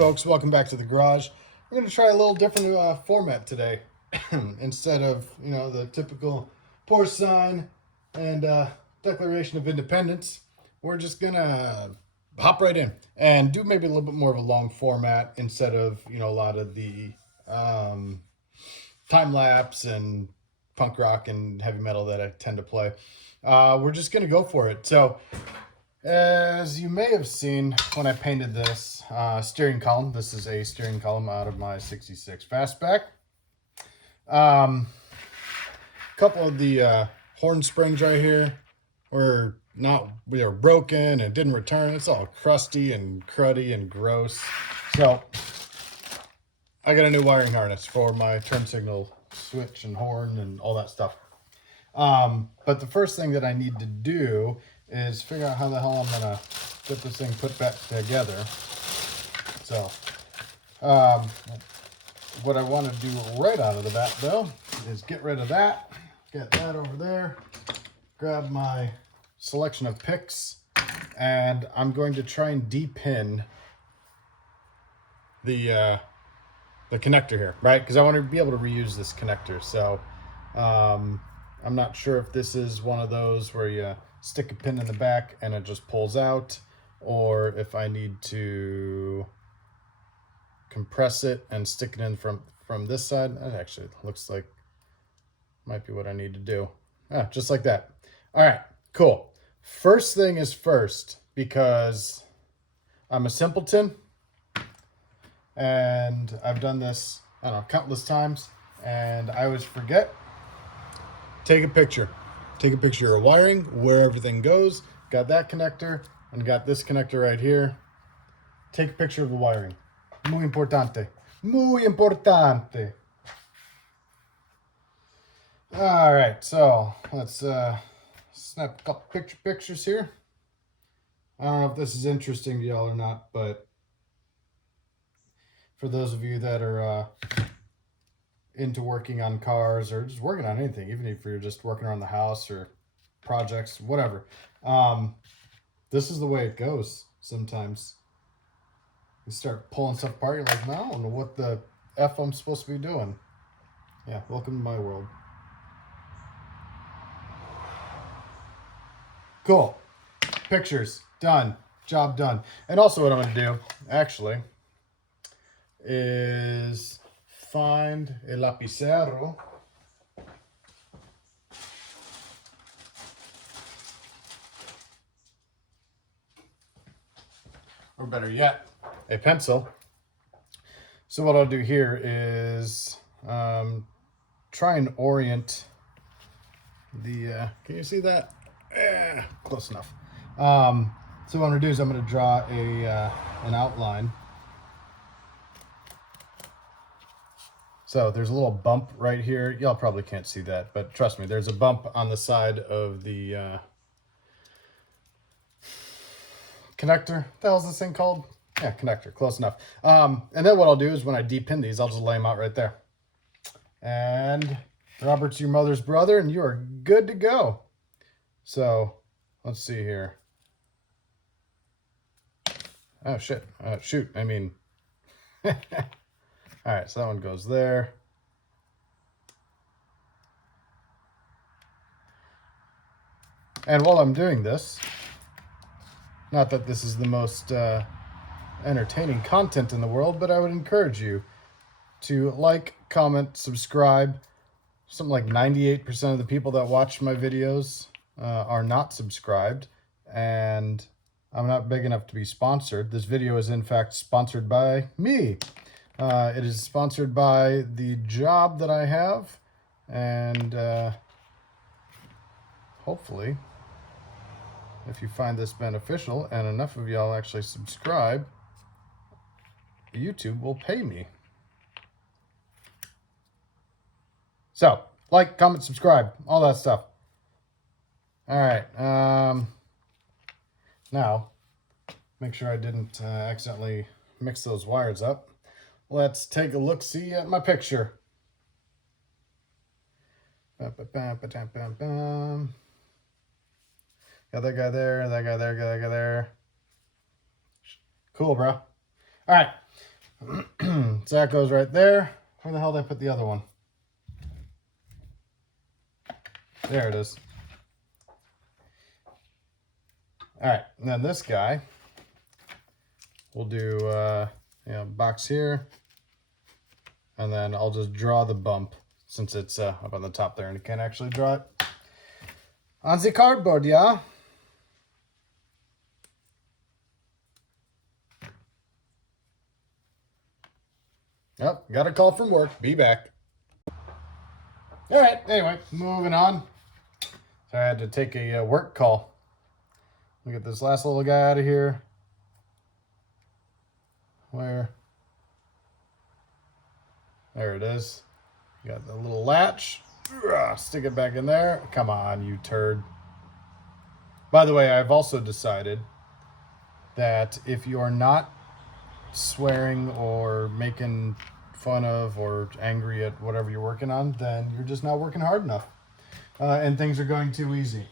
folks, welcome back to the garage. We're going to try a little different format today. Instead of, the typical Porsche sign and Declaration of Independence, we're just going to hop right in and do maybe a little bit more of a long format instead of, a lot of the time lapse and punk rock and heavy metal that I tend to play. We're just going to go for it. So, as you may have seen when I painted this steering column, this is a steering column out of my 66 Fastback. Couple of the horn springs right here they were broken and didn't return. It's all crusty and cruddy and gross. So I got a new wiring harness for my turn signal switch and horn and all that stuff. But the first thing that I need to do is figure out how the hell I'm gonna get this thing put back together. So, what I want to do right out of the bat though is get rid of that, get that over there, grab my selection of picks, and I'm going to try and depin the connector here, right? Because I want to be able to reuse this connector. So, I'm not sure if this is one of those where you stick a pin in the back and it just pulls out, or if I need to compress it and stick it in from this side. That actually looks like might be what I need to do. Just like that. All right, cool. First thing is first, because I'm a simpleton and I've done this, I don't know, countless times, and I always forget. Take a picture. Take a picture of your wiring, where everything goes. Got that connector and got this connector right here. Take a picture of the wiring. Muy importante. Muy importante. All right, so let's snap a couple pictures here. I don't know if this is interesting to y'all or not, but for those of you that are into working on cars or just working on anything, even if you're just working around the house or projects, whatever, this is the way it goes sometimes. You start pulling stuff apart, you're like, no, I don't know what the F I'm supposed to be doing. Yeah, welcome to my world. Cool. Pictures, done. Job done. And also what I'm going to do, actually, is find a lapicero. Or better yet, a pencil. So what I'll do here is try and orient the, can you see that? Close enough. So what I'm going to do is I'm going to draw an outline. So there's a little bump right here. Y'all probably can't see that, but trust me, there's a bump on the side of the connector. What the hell is this thing called? Yeah, connector, close enough. And then what I'll do is when I depin these, I'll just lay them out right there. And Robert's your mother's brother, and you are good to go. So let's see here. Oh, shit. Shoot, I mean... All right, so that one goes there. And while I'm doing this, not that this is the most entertaining content in the world, but I would encourage you to like, comment, subscribe. Something like 98% of the people that watch my videos are not subscribed, and I'm not big enough to be sponsored. This video is in fact sponsored by me. It is sponsored by the job that I have, and hopefully, if you find this beneficial and enough of y'all actually subscribe, YouTube will pay me. So, like, comment, subscribe, all that stuff. All right. Now, make sure I didn't accidentally mix those wires up. Let's take a look-see at my picture. Got that guy there, that guy there, that guy there. Cool, bro. All right. So that goes right there. Where the hell did I put the other one? There it is. All right, and then this guy, we'll do box here, and then I'll just draw the bump since it's up on the top there, and you can't actually draw it on the cardboard, yeah. Yep, got a call from work. Be back. All right, anyway, moving on. So I had to take a work call. We'll get this last little guy out of here. Where? There it is. Got the little latch. Stick it back in there. Come on, you turd. By the way, I've also decided that if you're not swearing or making fun of or angry at whatever you're working on, then you're just not working hard enough. And things are going too easy.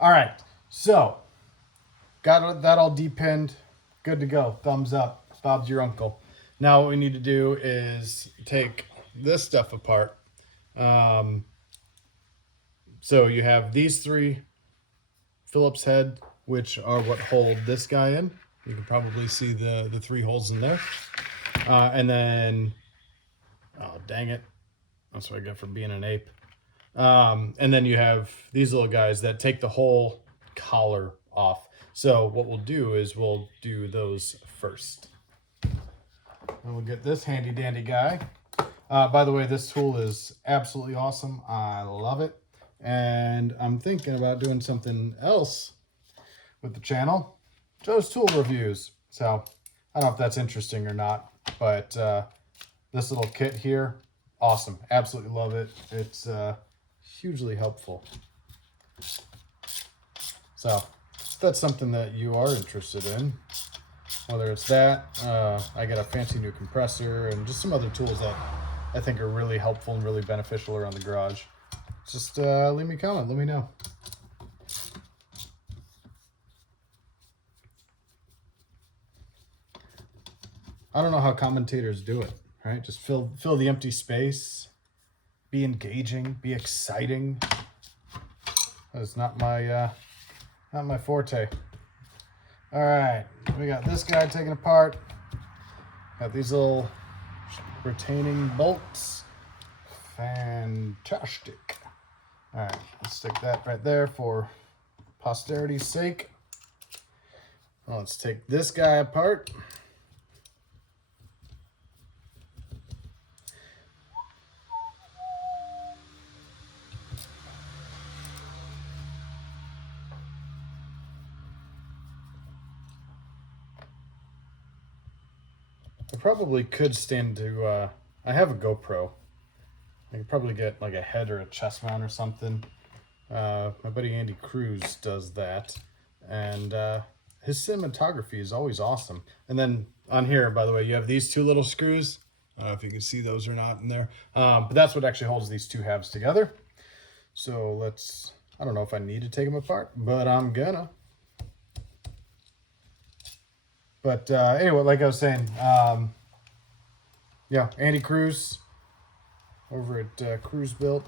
All right, so got that all depinned. Good to go. Thumbs up. Bob's your uncle. Now what we need to do is take this stuff apart. So you have these three Phillips head, which are what hold this guy in. You can probably see the three holes in there. And then, oh, dang it. That's what I get for being an ape. And then you have these little guys that take the whole collar off. So what we'll do is we'll do those first. And we'll get this handy dandy guy. By the way, this tool is absolutely awesome. I love it. And I'm thinking about doing something else with the channel. Joe's tool reviews. So I don't know if that's interesting or not, but this little kit here, awesome. Absolutely love it. It's hugely helpful. So if that's something that you are interested in, whether it's that, I got a fancy new compressor and just some other tools that I think are really helpful and really beneficial around the garage. Just leave me a comment, let me know. I don't know how commentators do it, right? Just fill the empty space, be engaging, be exciting. That's not my forte. All right, we got this guy taken apart. Got these little retaining bolts. Fantastic. All right, let's stick that right there for posterity's sake. Well, let's take this guy apart. I probably could stand to, I have a GoPro. I could probably get like a head or a chest mount or something. My buddy Andy Cruz does that. And his cinematography is always awesome. And then on here, by the way, you have these two little screws. I don't know if you can see those or not in there. But that's what actually holds these two halves together. So let's, I don't know if I need to take them apart, but I'm gonna. But anyway, like I was saying, yeah, Andy Cruz over at Cruz Built.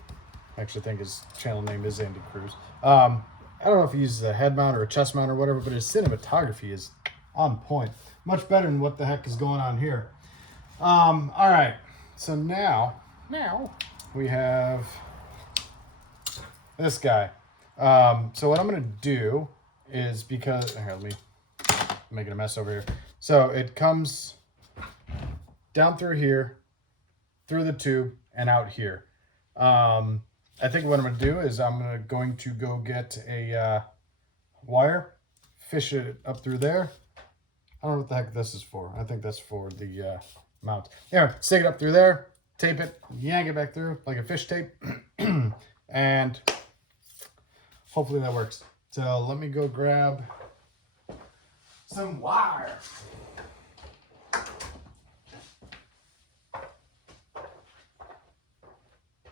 I actually think his channel name is Andy Cruz. I don't know if he uses a head mount or a chest mount or whatever, but his cinematography is on point. Much better than what the heck is going on here. All right, so now we have this guy. So what I'm gonna do is, because, here, let me making a mess over here. So it comes down through here, through the tube, and out here. I think what I'm going to do is I'm going to go get a wire, fish it up through there. I don't know what the heck this is for. I think that's for the mount. Anyway, stick it up through there, tape it, yank it back through like a fish tape, and hopefully that works. So let me go grab some wire.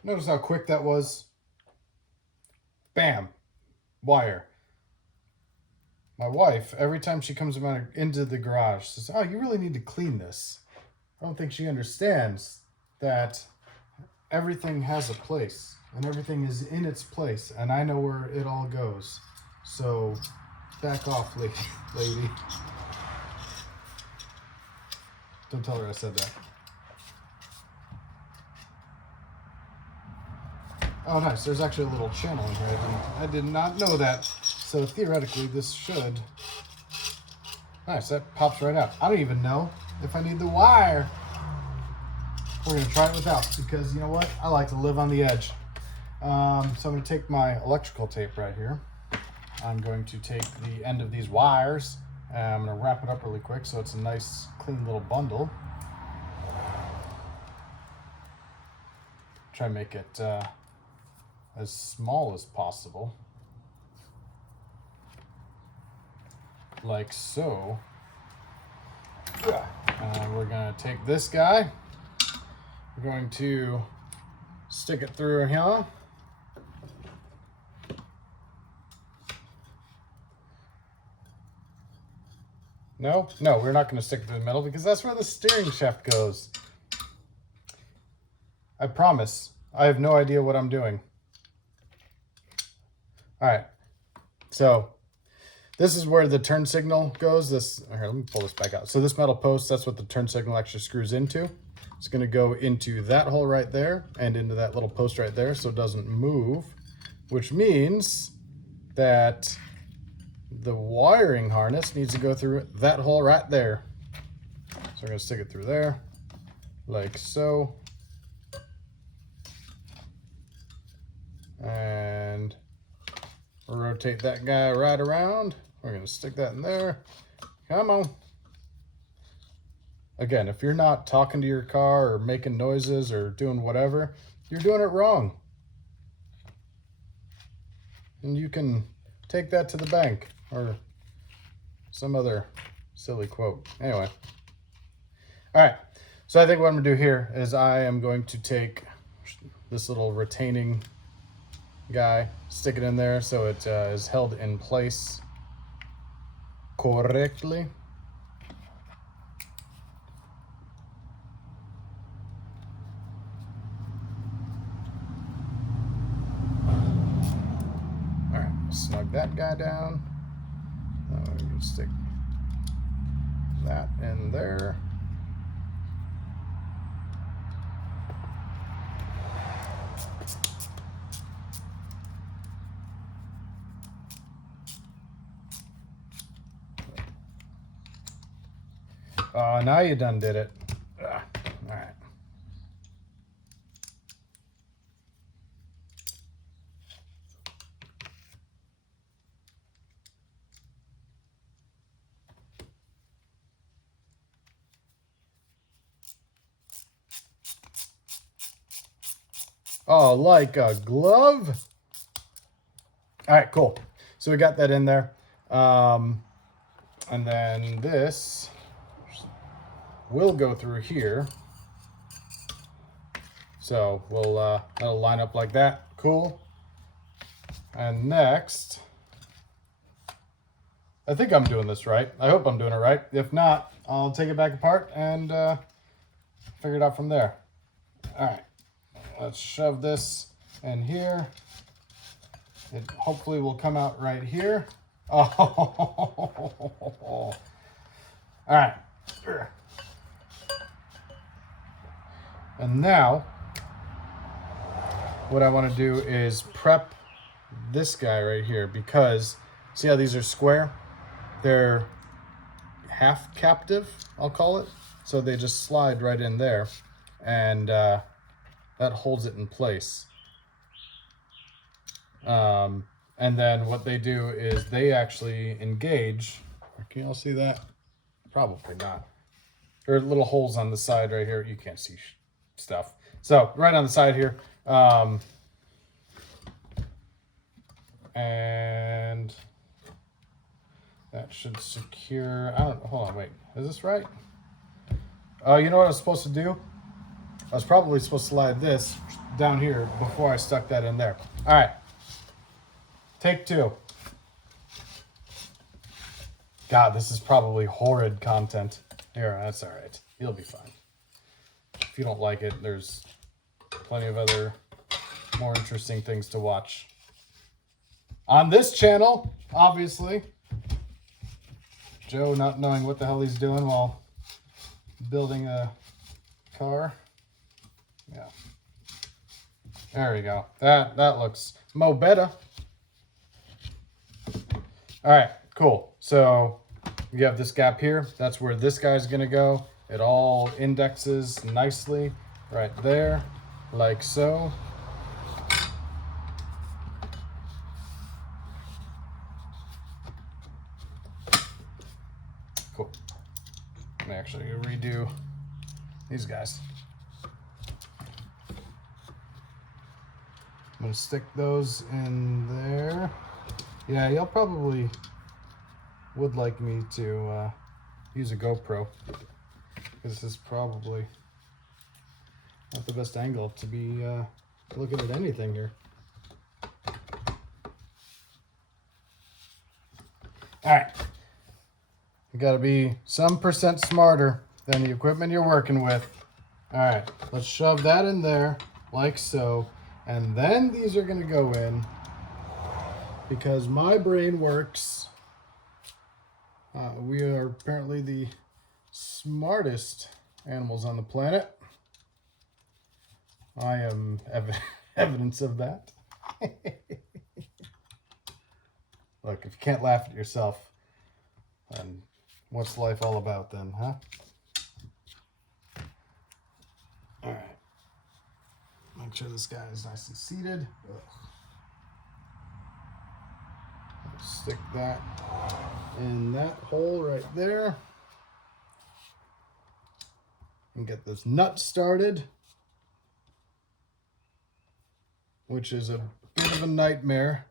Notice how quick that was. Bam. Wire. My wife, every time she comes into the garage, says, "Oh, you really need to clean this." I don't think she understands that everything has a place and everything is in its place, and I know where it all goes. So back off, lady. Don't tell her I said that. Oh, nice. There's actually a little channel in here. I did not know that. So theoretically, this should... Nice, that pops right out. I don't even know if I need the wire. We're going to try it without, because you know what? I like to live on the edge. So I'm going to take my electrical tape right here. I'm going to take the end of these wires, and I'm going to wrap it up really quick so it's a nice, clean little bundle. Try and make it as small as possible. Like so. And we're going to take this guy. We're going to stick it through here. No, we're not going to stick it through the middle because that's where the steering shaft goes. I promise, I have no idea what I'm doing. All right, so this is where the turn signal goes. Here, let me pull this back out. So this metal post, that's what the turn signal actually screws into. It's going to go into that hole right there and into that little post right there so it doesn't move, which means that the wiring harness needs to go through that hole right there. So we're going to stick it through there, like so. And rotate that guy right around. We're going to stick that in there. Come on. Again, if you're not talking to your car or making noises or doing whatever, you're doing it wrong. And you can take that to the bank or some other silly quote. Anyway. All right. So I think what I'm going to do here is I am going to take this little retaining guy, stick it in there so it is held in place correctly. All right, snug that guy down. We can stick that in there. Oh, now you done did it. Ugh. All right. Oh, like a glove? All right, cool. So we got that in there. And then this will go through here. So we'll that'll line up like that. Cool. And next, I think I'm doing this right. I hope I'm doing it right. If not, I'll take it back apart and figure it out from there. All right, let's shove this in here. It hopefully will come out right here. Oh, all right. And now, what I want to do is prep this guy right here because, see how these are square? They're half captive, I'll call it. So they just slide right in there, and that holds it in place. And then what they do is they actually engage. Can you all see that? Probably not. There are little holes on the side right here. You can't see stuff. So right on the side here. And that should secure. Hold on, wait. Is this right? Oh, you know what I was supposed to do? I was probably supposed to slide this down here before I stuck that in there. All right. Take two. God, this is probably horrid content. Here, that's all right. You'll be fine. If you don't like it, there's plenty of other more interesting things to watch on this channel, obviously. Joe not knowing what the hell he's doing while building a car. Yeah. There we go. That looks mo better. All right, cool. So you have this gap here. That's where this guy's gonna go. It all indexes nicely right there, like so. Cool. Let me actually redo these guys. I'm gonna stick those in there. Yeah, y'all probably would like me to use a GoPro, because this is probably not the best angle to be looking at anything here. All right, you gotta be some percent smarter than the equipment you're working with. All right, let's shove that in there like so, and then these are gonna go in because my brain works. We are apparently the smartest animals on the planet. I am evidence of that. Look, if you can't laugh at yourself, then what's life all about then, huh? All right. Make sure this guy is nicely seated. Stick that in that hole right there. And get this nut started, which is a bit of a nightmare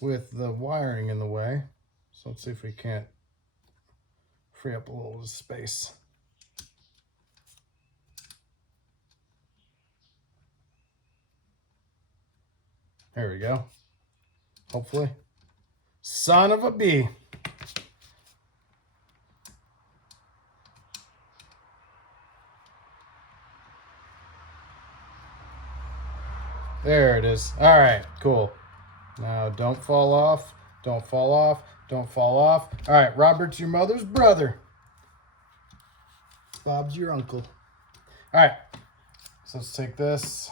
with the wiring in the way. So let's see if we can't free up a little space. There we go. Hopefully. Son of a bee. There it is. All right, cool. Now don't fall off. Don't fall off. Don't fall off. All right, Robert's your mother's brother. Bob's your uncle. All right, so let's take this.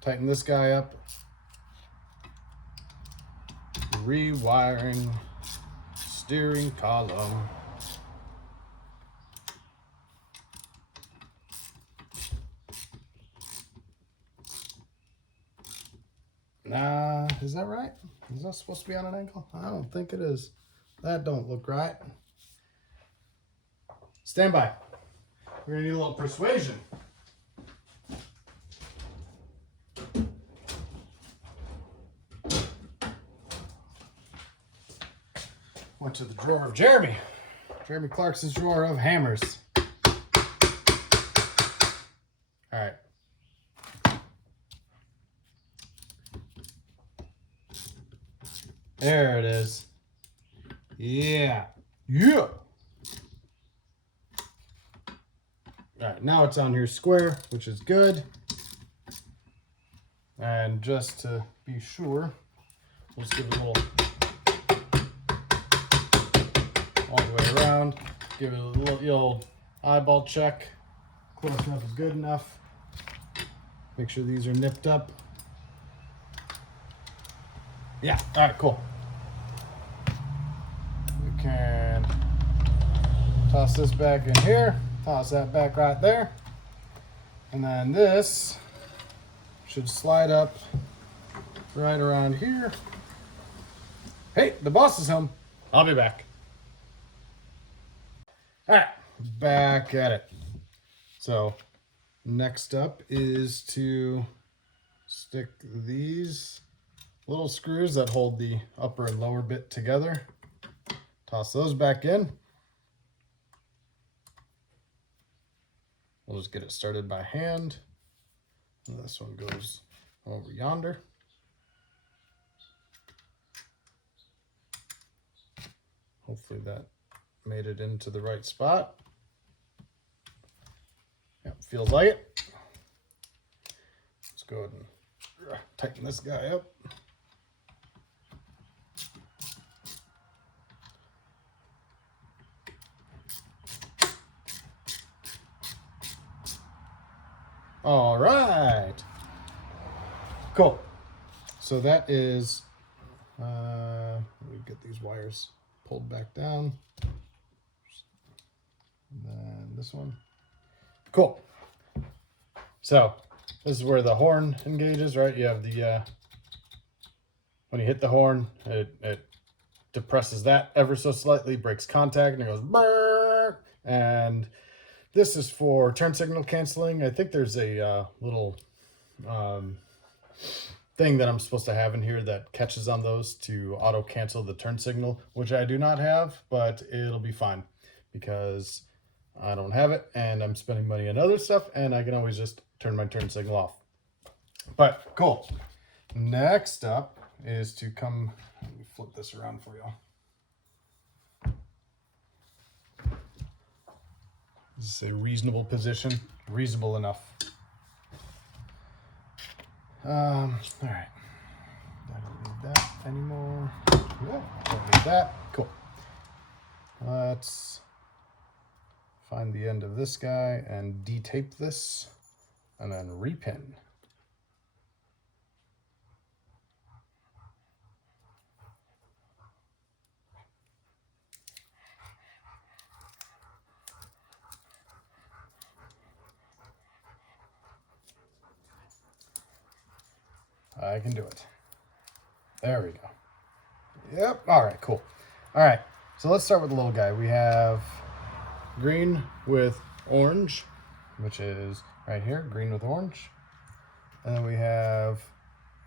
Tighten this guy up. Rewiring steering column. Nah, is that right? Is that supposed to be on an angle? I don't think it is. That don't look right. Stand by. We're gonna need a little persuasion. Went to the drawer of Jeremy. Jeremy Clarkson's drawer of hammers. All right. There it is. Yeah. Yeah. All right, now it's on here square, which is good. And just to be sure, let's give it a little all the way around. Give it a little old eyeball check. Close enough is good enough. Make sure these are nipped up. Yeah, all right, cool. We can toss this back in here. Toss that back right there. And then this should slide up right around here. Hey, the boss is home. I'll be back. All right, back at it. So next up is to stick these little screws that hold the upper and lower bit together. Toss those back in. We'll just get it started by hand. And this one goes over yonder. Hopefully that made it into the right spot. Yep, feels like it. Let's go ahead and tighten this guy up. All right. Cool. So that is, let me get these wires pulled back down. And then this one. Cool. So this is where the horn engages, right? You have the, when you hit the horn, it depresses that ever so slightly, breaks contact, and it goes brrr. And this is for turn signal canceling. I think there's a little thing that I'm supposed to have in here that catches on those to auto cancel the turn signal, which I do not have, but it'll be fine because I don't have it and I'm spending money on other stuff and I can always just turn my turn signal off. But cool. Next up is to come, let me flip this around for y'all. This is a reasonable position, reasonable enough. All right. I don't need that anymore. Yeah, don't need that. Cool. Let's find the end of this guy and detape this and then repin. I can do it. There we go. Yep. All right, cool. All right. So let's start with the little guy. We have green with orange, which is right here, green with orange. And then we have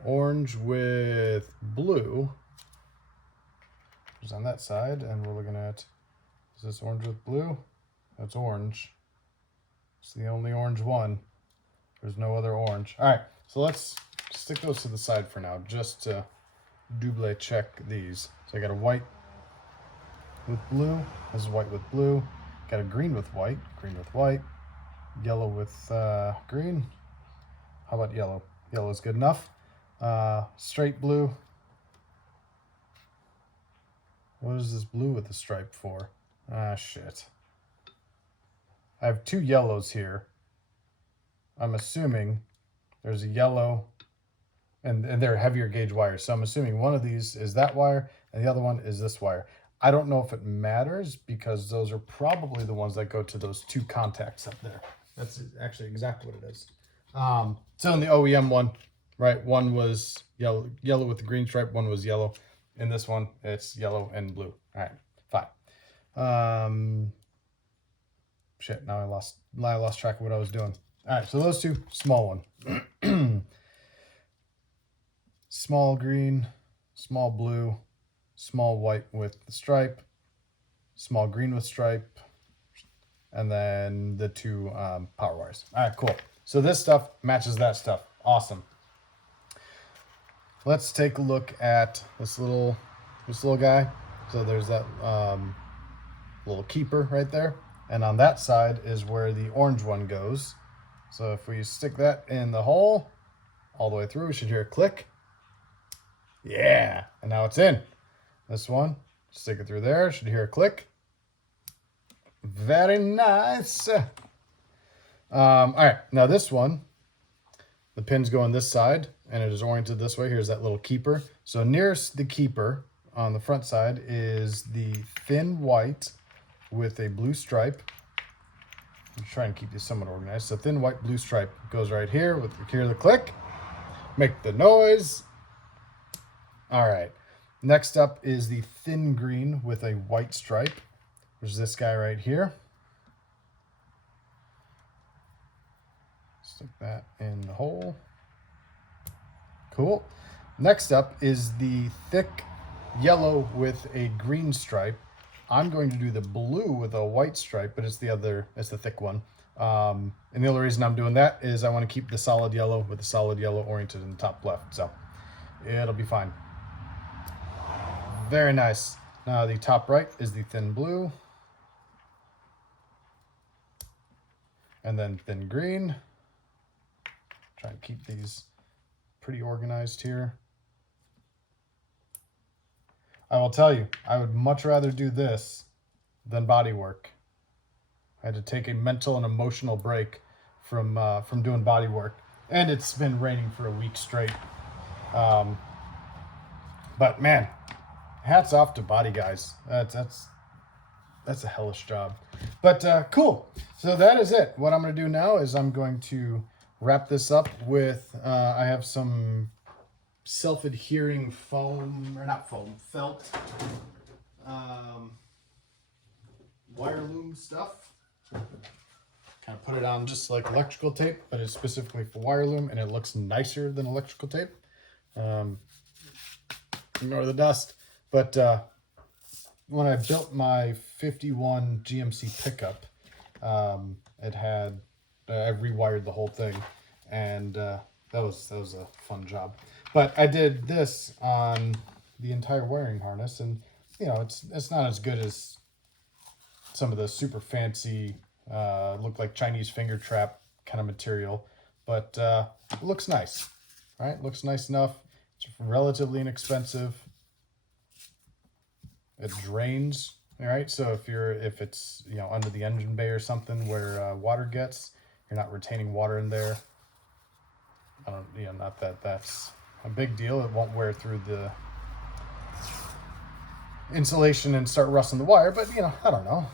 orange with blue, which is on that side. And we're looking at, is this orange with blue? That's orange. It's the only orange one. There's no other orange. All right. So let's stick those to the side for now, just to double check these. So I got a white with blue. This is white with blue. Got a green with white, yellow with green. How about yellow? Yellow is good enough. Straight blue. What is this blue with the stripe for? Ah, shit. I have two yellows here. I'm assuming there's a yellow, and they're heavier gauge wires. So I'm assuming one of these is that wire and the other one is this wire. I don't know if it matters because those are probably the ones that go to those two contacts up there. That's actually exactly what it is. So in the OEM one, right, one was yellow with the green stripe, one was yellow. In this one, it's yellow and blue. All right, fine. Shit, now I lost track of what I was doing. All right, so those two, small one. Small green, small blue, small white with the stripe, small green with stripe, and then the two power wires. All right, cool. So this stuff matches that stuff. Awesome. Let's take a look at this little guy. So there's that little keeper right there. And on that side is where the orange one goes. So if we stick that in the hole all the way through, we should hear a click. Yeah, and now it's in. This one, stick it through there, should hear a click. Very nice. All right, now this one, the pins go on this side and it is oriented this way. Here's that little keeper. So nearest the keeper on the front side is the thin white with a blue stripe. I'm trying to keep these somewhat organized. So thin white blue stripe goes right here. Hear the click, make the noise. All right, next up is the thin green with a white stripe, which is this guy right here. Stick that in the hole. Cool. Next up is the thick yellow with a green stripe. I'm going to do the blue with a white stripe, but it's the thick one. And the only reason I'm doing that is I want to keep the solid yellow with the solid yellow oriented in the top left. So it'll be fine. Very nice. Now the top right is the thin blue. And then thin green. Try and keep these pretty organized here. I will tell you, I would much rather do this than body work. I had to take a mental and emotional break from doing body work. And it's been raining for a week straight. But man, hats off to body guys. That's a hellish job. But cool. So that is it. What I'm going to do now is I'm going to wrap this up with, I have some self-adhering foam, or not foam, felt wire loom stuff. Kind of put it on just like electrical tape, but it's specifically for wire loom, and it looks nicer than electrical tape. Ignore the dust. But when I built my 51 GMC pickup, it had, I rewired the whole thing, and that was a fun job. But I did this on the entire wiring harness, and you know, it's not as good as some of the super fancy, look like Chinese finger trap kind of material, but it looks nice, right? Looks nice enough. It's relatively inexpensive. It drains, all right? So if it's, you know, under the engine bay or something where water gets, you're not retaining water in there. Not that that's a big deal. It won't wear through the insulation and start rusting the wire, but you know, I don't know.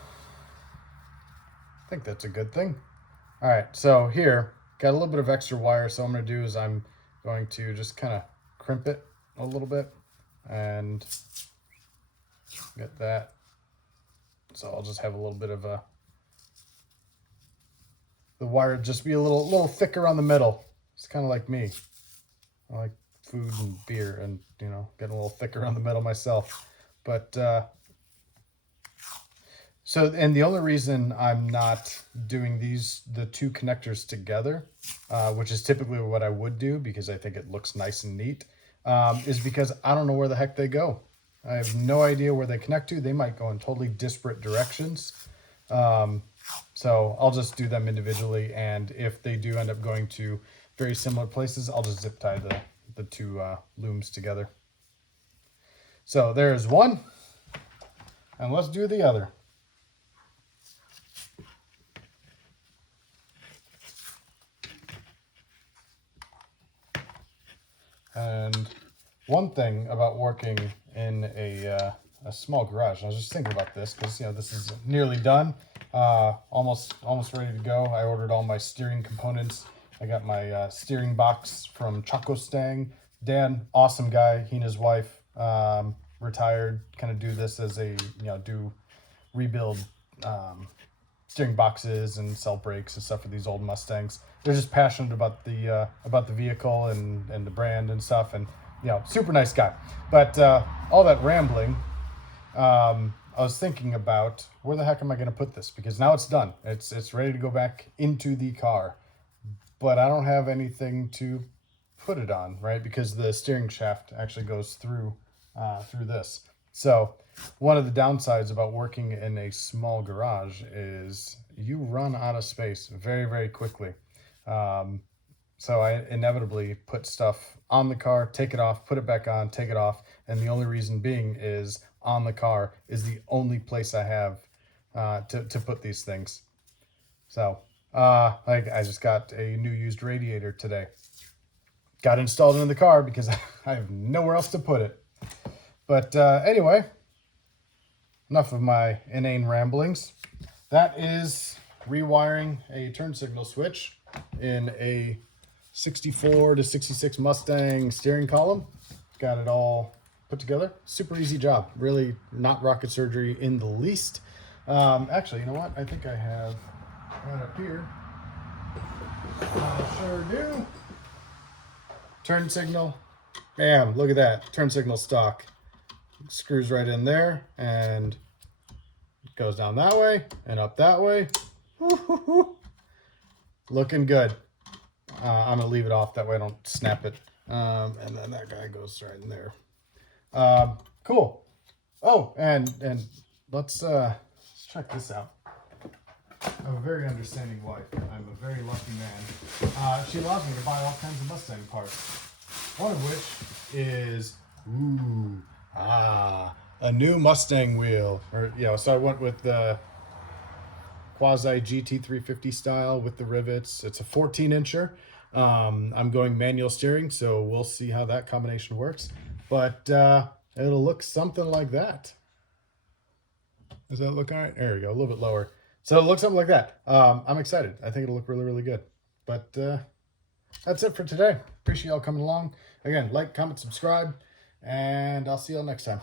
I think that's a good thing. All right, so here, got a little bit of extra wire, so what I'm gonna do is I'm going to just kind of crimp it a little bit and get that. So I'll just have a little bit of the wire just be a little thicker on the middle. It's kind of like me. I like food and beer, and you know, getting a little thicker on the middle myself. But and the only reason I'm not doing the two connectors together, which is typically what I would do because I think it looks nice and neat, is because I don't know where the heck they go. I have no idea where they connect to. They might go in totally disparate directions. So I'll just do them individually, and if they do end up going to very similar places, I'll just zip tie the two looms together. So there's one, and let's do the other. And one thing about working in a small garage, I was just thinking about this because, you know, this is nearly done, almost ready to go. I ordered all my steering components. I got my steering box from Mustang. Dan, awesome guy. He and his wife retired, kind of do this as a, you know, do rebuild steering boxes and cell brakes and stuff for these old Mustangs. They're just passionate about the vehicle and the brand and stuff, and you know, super nice guy. But all that rambling, I was thinking about where the heck am I going to put this, because now it's done. It's ready to go back into the car, but I don't have anything to put it on, right? Because the steering shaft actually goes through this. So one of the downsides about working in a small garage is you run out of space very, very quickly. So I inevitably put stuff on the car, take it off, put it back on, take it off. And the only reason being is on the car is the only place I have to put these things. So like I just got a new used radiator today. Got installed in the car because I have nowhere else to put it. But anyway, enough of my inane ramblings. That is rewiring a turn signal switch in a 64 to 66 Mustang steering column. Got it all put together. Super easy job. Really not rocket surgery in the least. Actually, you know what? I think I have right up here. I sure do. Turn signal. Bam, look at that. Turn signal stock. Screws right in there, and it goes down that way and up that way. Woo-hoo-hoo. Looking good. I'm gonna leave it off that way I don't snap it. And then that guy goes right in there. Cool. Oh, and let's check this out. I have a very understanding wife. I'm a very lucky man. She allows me to buy all kinds of Mustang parts. One of which is a new Mustang wheel. Or so I went with the quasi GT 350 style with the rivets. It's a 14-incher. I'm going manual steering, so we'll see how that combination works. But it'll look something like that. Does that look all right? There we go, a little bit lower. So it looks something like that. I'm excited. I think it'll look really, really good. But that's it for today. Appreciate y'all coming along. Again, like, comment, subscribe, and I'll see y'all next time.